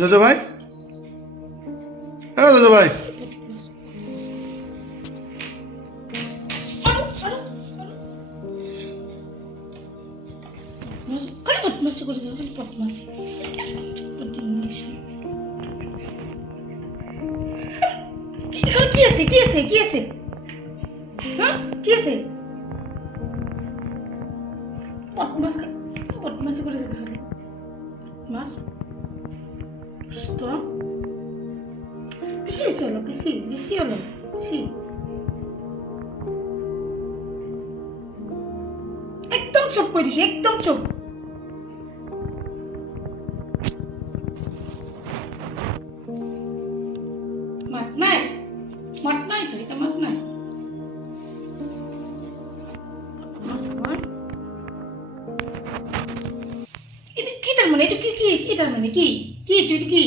জজো ভাই, হ্যাঁ জজো ভাই, খালি বদমাশি করে যাও, খালি বদমাশি। এখানে কি আছে, কি আছে, কি আছে? হ্যাঁ, কি আছে? বদমাশি করে যাবে খালি। মাছ তো বেশি হয়েছে, হলো বেশি, বেশি হলো বেশি। একদম চুপ করে দিছি, একদম চুপ। মাত নাই, মাত নাই তো, এটা মাত নাই। মাছ খাওয়ার এটা কি তার মানে, এটা কি কি কি তার মানে কি কি তুই কি